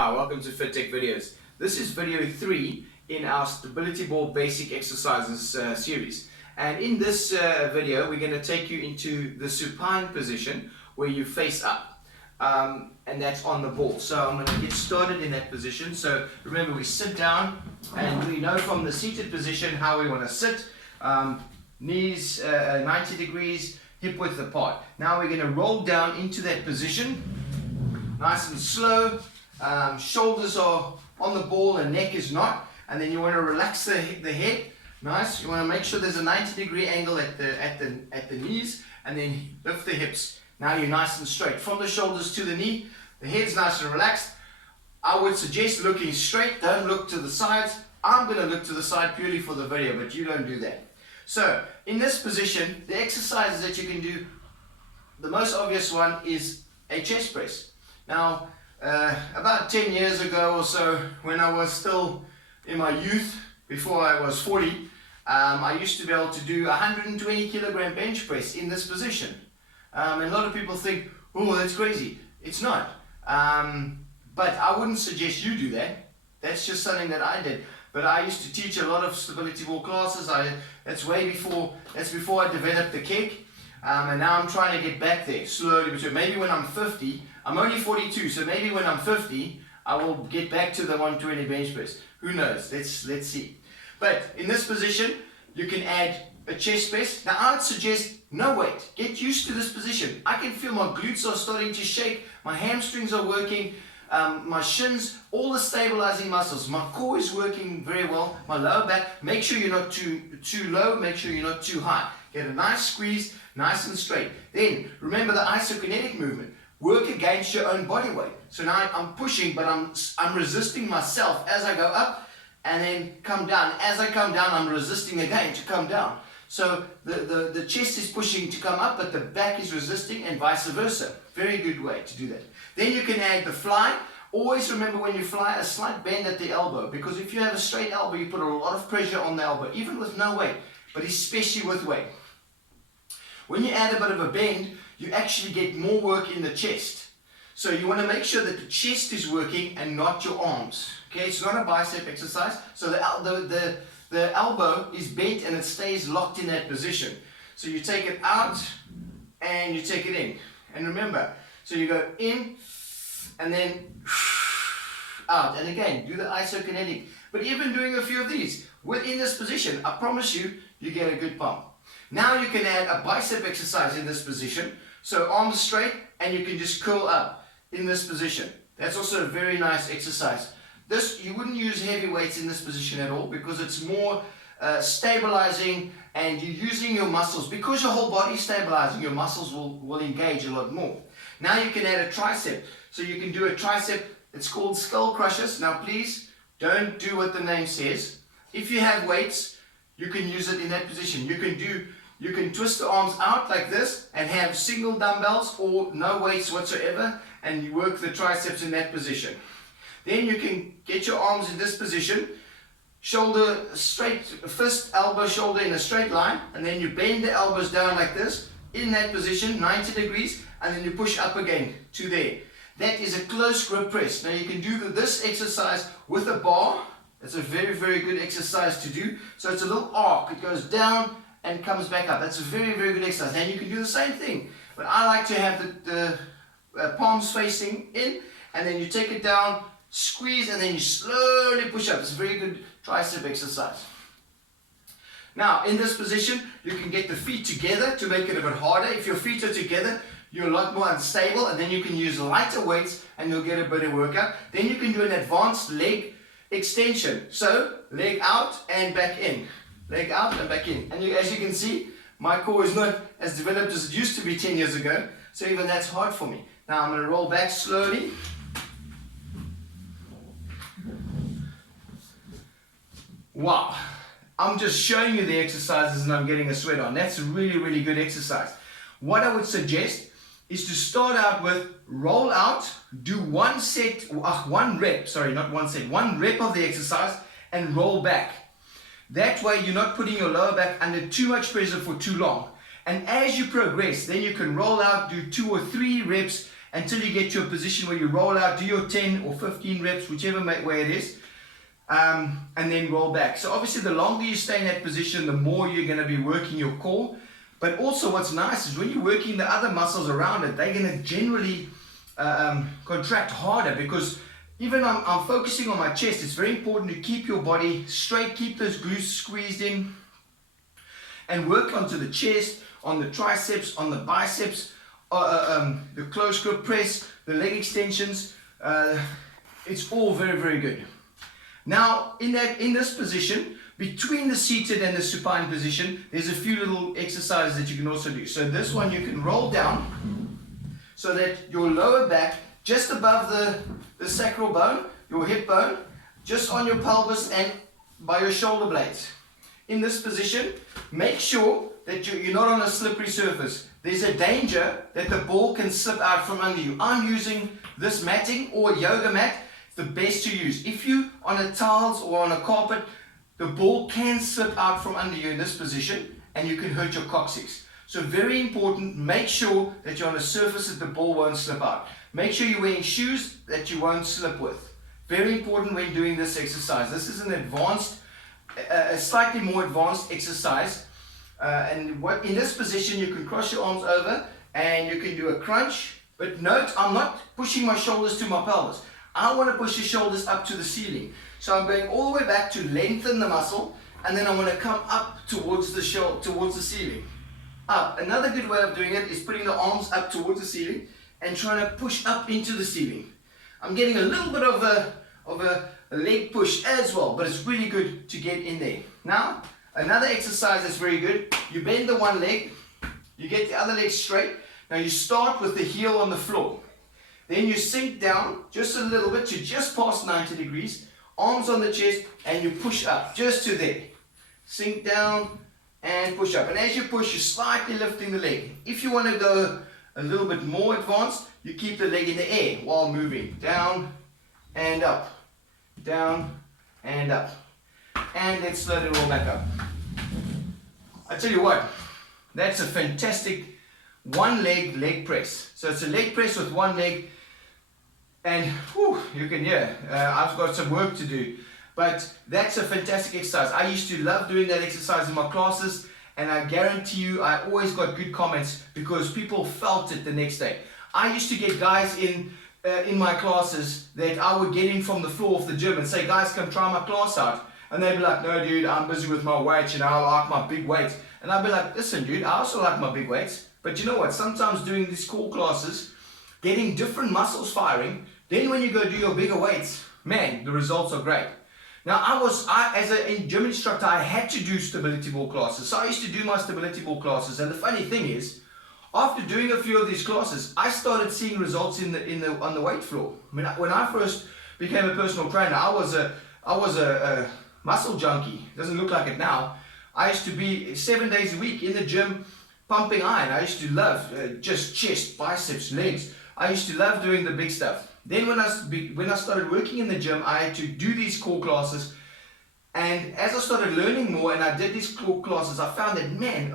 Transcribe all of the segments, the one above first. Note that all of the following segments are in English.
Hi, welcome to FitTech Videos. This is video 3 in our Stability Ball Basic Exercises series. And in this video, we're going to take you into the supine position where you face up. And that's on the ball. So I'm going to get started in that position. So remember, we sit down and we know from the seated position how we want to sit. Knees 90 degrees, hip width apart. Now we're going to roll down into that position, nice and slow. Shoulders are on the ball and neck is not, and then you want to relax the head. Nice. You want to make sure there's a 90-degree angle at the knees, and then lift the hips. Now you're nice and straight from the shoulders to the knee. The head's nice and relaxed. I would suggest looking straight. Don't look to the sides. I'm going to look to the side purely for the video, but you don't do that. So in this position, the exercises that you can do, the most obvious one is a chest press. Now, about 10 years ago or so, when I was still in my youth, before I was 40, I used to be able to do 120 kilogram bench press in this position. And a lot of people think, oh, that's crazy. It's not. But I wouldn't suggest you do that. That's just something that I did. But I used to teach a lot of stability ball classes. That's before I developed the kick. And now I'm trying to get back there slowly. So maybe when I'm 50, I'm only 42, so maybe when I'm 50, I will get back to the 120 bench press. Who knows? Let's see. But in this position, you can add a chest press. Now I'd suggest no weight. Get used to this position. I can feel my glutes are starting to shake, my hamstrings are working, my shins, all the stabilizing muscles. My core is working very well. My lower back, make sure you're not too low, make sure you're not too high. Get a nice squeeze, nice and straight. Then remember the isokinetic movement. Work against your own body weight. So now I'm pushing, but I'm resisting myself as I go up and then come down. As I come down, I'm resisting again to come down. So the chest is pushing to come up, but the back is resisting and vice versa. Very good way to do that. Then you can add the fly. Always remember when you fly, a slight bend at the elbow, because if you have a straight elbow, you put a lot of pressure on the elbow, even with no weight, but especially with weight. When you add a bit of a bend, you actually get more work in the chest. So you want to make sure that the chest is working and not your arms. Okay, it's not a bicep exercise. So the elbow is bent and it stays locked in that position. So you take it out and you take it in. And remember, so you go in and then out. And again, do the isokinetic. But even doing a few of these, within this position, I promise you, you get a good pump. Now you can add a bicep exercise in this position. So arms straight and you can just curl up in this position. That's also a very nice exercise. You wouldn't use heavy weights in this position at all because it's more stabilizing and you're using your muscles. Because your whole body is stabilizing, your muscles will engage a lot more. Now you can add a tricep. So you can do a tricep. It's called skull crushers. Now please don't do what the name says. If you have weights, you can use it in that position. You can twist the arms out like this and have single dumbbells or no weights whatsoever, and you work the triceps in that position. Then you can get your arms in this position, shoulder straight, fist, elbow, shoulder in a straight line, and then you bend the elbows down like this in that position, 90 degrees, and then you push up again to there. That is a close grip press. Now you can do this exercise with a bar. It's a very, very good exercise to do. So it's a little arc. It goes down and comes back up. That's a very, very good exercise. And you can do the same thing. But I like to have the palms facing in, and then you take it down, squeeze, and then you slowly push up. It's a very good tricep exercise. Now, in this position, you can get the feet together to make it a bit harder. If your feet are together, you're a lot more unstable, and then you can use lighter weights, and you'll get a better workout. Then you can do an advanced leg extension. So, leg out and back in. Leg out and back in. And as you can see, my core is not as developed as it used to be 10 years ago. So even that's hard for me. Now I'm going to roll back slowly. Wow. I'm just showing you the exercises and I'm getting a sweat on. That's a really, really good exercise. What I would suggest is to start out with roll out, do one rep of the exercise and roll back. That way you're not putting your lower back under too much pressure for too long. And as you progress, then you can roll out, do 2 or 3 reps until you get to a position where you roll out, do your 10 or 15 reps, whichever way it is, and then roll back. So obviously the longer you stay in that position, the more you're going to be working your core. But also what's nice is when you're working the other muscles around it, they're going to generally contract harder, because even I'm focusing on my chest. It's very important to keep your body straight, keep those glutes squeezed in, and work onto the chest, on the triceps, on the biceps, the close grip press, the leg extensions. It's all very, very good. Now, in this position, between the seated and the supine position, there's a few little exercises that you can also do. So this one, you can roll down so that your lower back, just above the sacral bone, your hip bone, just on your pelvis and by your shoulder blades. In this position, make sure that you're not on a slippery surface. There's a danger that the ball can slip out from under you. I'm using this matting or yoga mat. It's the best to use. If you on a tiles or on a carpet, the ball can slip out from under you in this position and you can hurt your coccyx. So very important, make sure that you're on a surface that the ball won't slip out. Make sure you're wearing shoes that you won't slip with. Very important when doing this exercise. This is an advanced, a slightly more advanced exercise. And in this position, you can cross your arms over and you can do a crunch. But note, I'm not pushing my shoulders to my pelvis. I want to push the shoulders up to the ceiling. So I'm going all the way back to lengthen the muscle, and then I want to come up towards the ceiling. Up. Another good way of doing it is putting the arms up towards the ceiling and trying to push up into the ceiling. I'm getting a little bit of a leg push as well, but it's really good to get in there. Now, another exercise that's very good, you bend the one leg, you get the other leg straight. Now you start with the heel on the floor. Then you sink down just a little bit to just past 90 degrees, arms on the chest, and you push up just to there. Sink down and push up. And as you push, you're slightly lifting the leg. If you want to go a little bit more advanced, you keep the leg in the air while moving. Down and up. Down and up. And let's let it roll back up. I tell you what, that's a fantastic one leg press. So it's a leg press with one leg, and whew, you can hear I've got some work to do, but that's a fantastic exercise. I used to love doing that exercise in my classes, and I guarantee you I always got good comments because people felt it the next day. I used to get guys in my classes that I would get in from the floor of the gym and say, guys, come try my class out. And they'd be like, no dude, I'm busy with my weights, I like my big weights. And I'd be like, listen dude, I also like my big weights. But you know what, sometimes doing these core classes, getting different muscles firing, then when you go do your bigger weights, man, the results are great. Now as a gym instructor, I had to do stability ball classes. So I used to do my stability ball classes, and the funny thing is, after doing a few of these classes, I started seeing results on the weight floor. I mean, when I first became a personal trainer, I was a muscle junkie. It doesn't look like it now. I used to be 7 days a week in the gym pumping iron. I used to love just chest, biceps, legs. I used to love doing the big stuff. Then when I started working in the gym, I had to do these core classes. And as I started learning more and I did these core classes, I found that, man,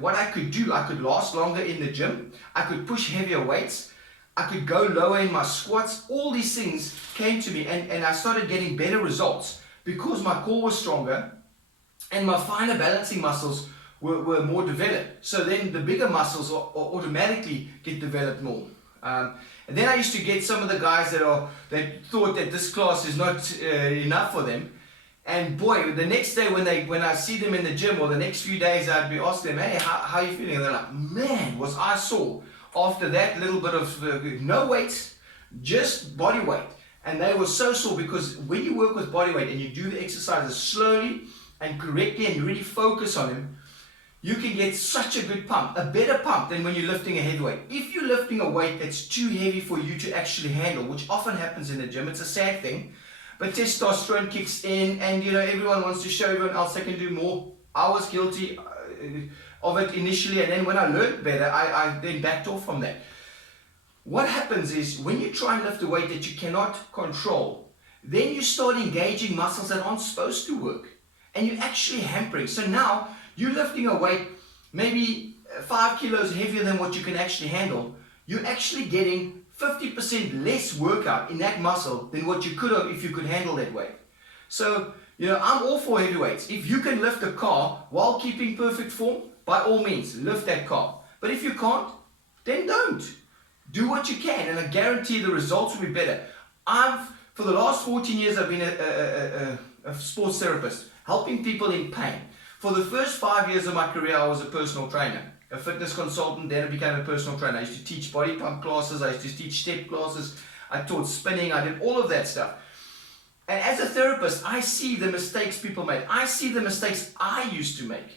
what I could do, I could last longer in the gym. I could push heavier weights. I could go lower in my squats. All these things came to me, and I started getting better results because my core was stronger and my finer balancing muscles were more developed. So then the bigger muscles automatically get developed more. And then I used to get some of the guys that thought that this class is not enough for them. And boy, the next day when I see them in the gym, or the next few days, I'd be asking them, hey, how are you feeling? And they're like, man, was I sore after that little bit of no weights, just body weight. And they were so sore, because when you work with body weight and you do the exercises slowly and correctly and you really focus on them, you can get such a good pump, a better pump than when you're lifting a heavy weight. If you're lifting a weight that's too heavy for you to actually handle, which often happens in the gym, it's a sad thing, but testosterone kicks in, and everyone wants to show everyone else they can do more. I was guilty of it initially, and then when I learned better, I then backed off from that. What happens is, when you try and lift a weight that you cannot control, then you start engaging muscles that aren't supposed to work, and you're actually hampering. So now you're lifting a weight maybe 5 kilos heavier than what you can actually handle. you're actually getting 50% less workout in that muscle than what you could have if you could handle that weight. So, I'm all for heavyweights. If you can lift a car while keeping perfect form, by all means, lift that car. But if you can't, then don't. Do what you can, and I guarantee the results will be better. For the last 14 years, I've been a sports therapist, helping people in pain. For the first 5 years of my career, I was a personal trainer, a fitness consultant, then I became a personal trainer. I used to teach body pump classes, I used to teach step classes, I taught spinning, I did all of that stuff. And as a therapist, I see the mistakes people make. I see the mistakes I used to make.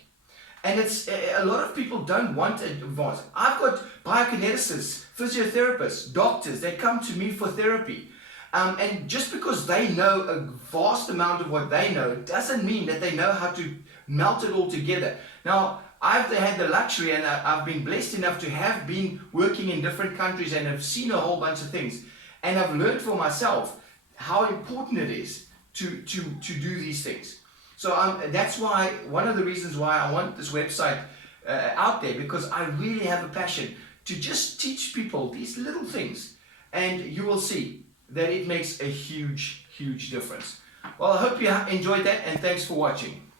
And it's a lot of people don't want advance. I've got biokineticists, physiotherapists, doctors, they come to me for therapy. And just because they know a vast amount of what they know, doesn't mean that they know how to melt it all together. Now, I've had the luxury, and I've been blessed enough to have been working in different countries and have seen a whole bunch of things. And I've learned for myself how important it is to do these things. So that's why, one of the reasons why I want this website out there, because I really have a passion to just teach people these little things, and you will see that it makes a huge difference. Well, I hope you enjoyed that, and thanks for watching.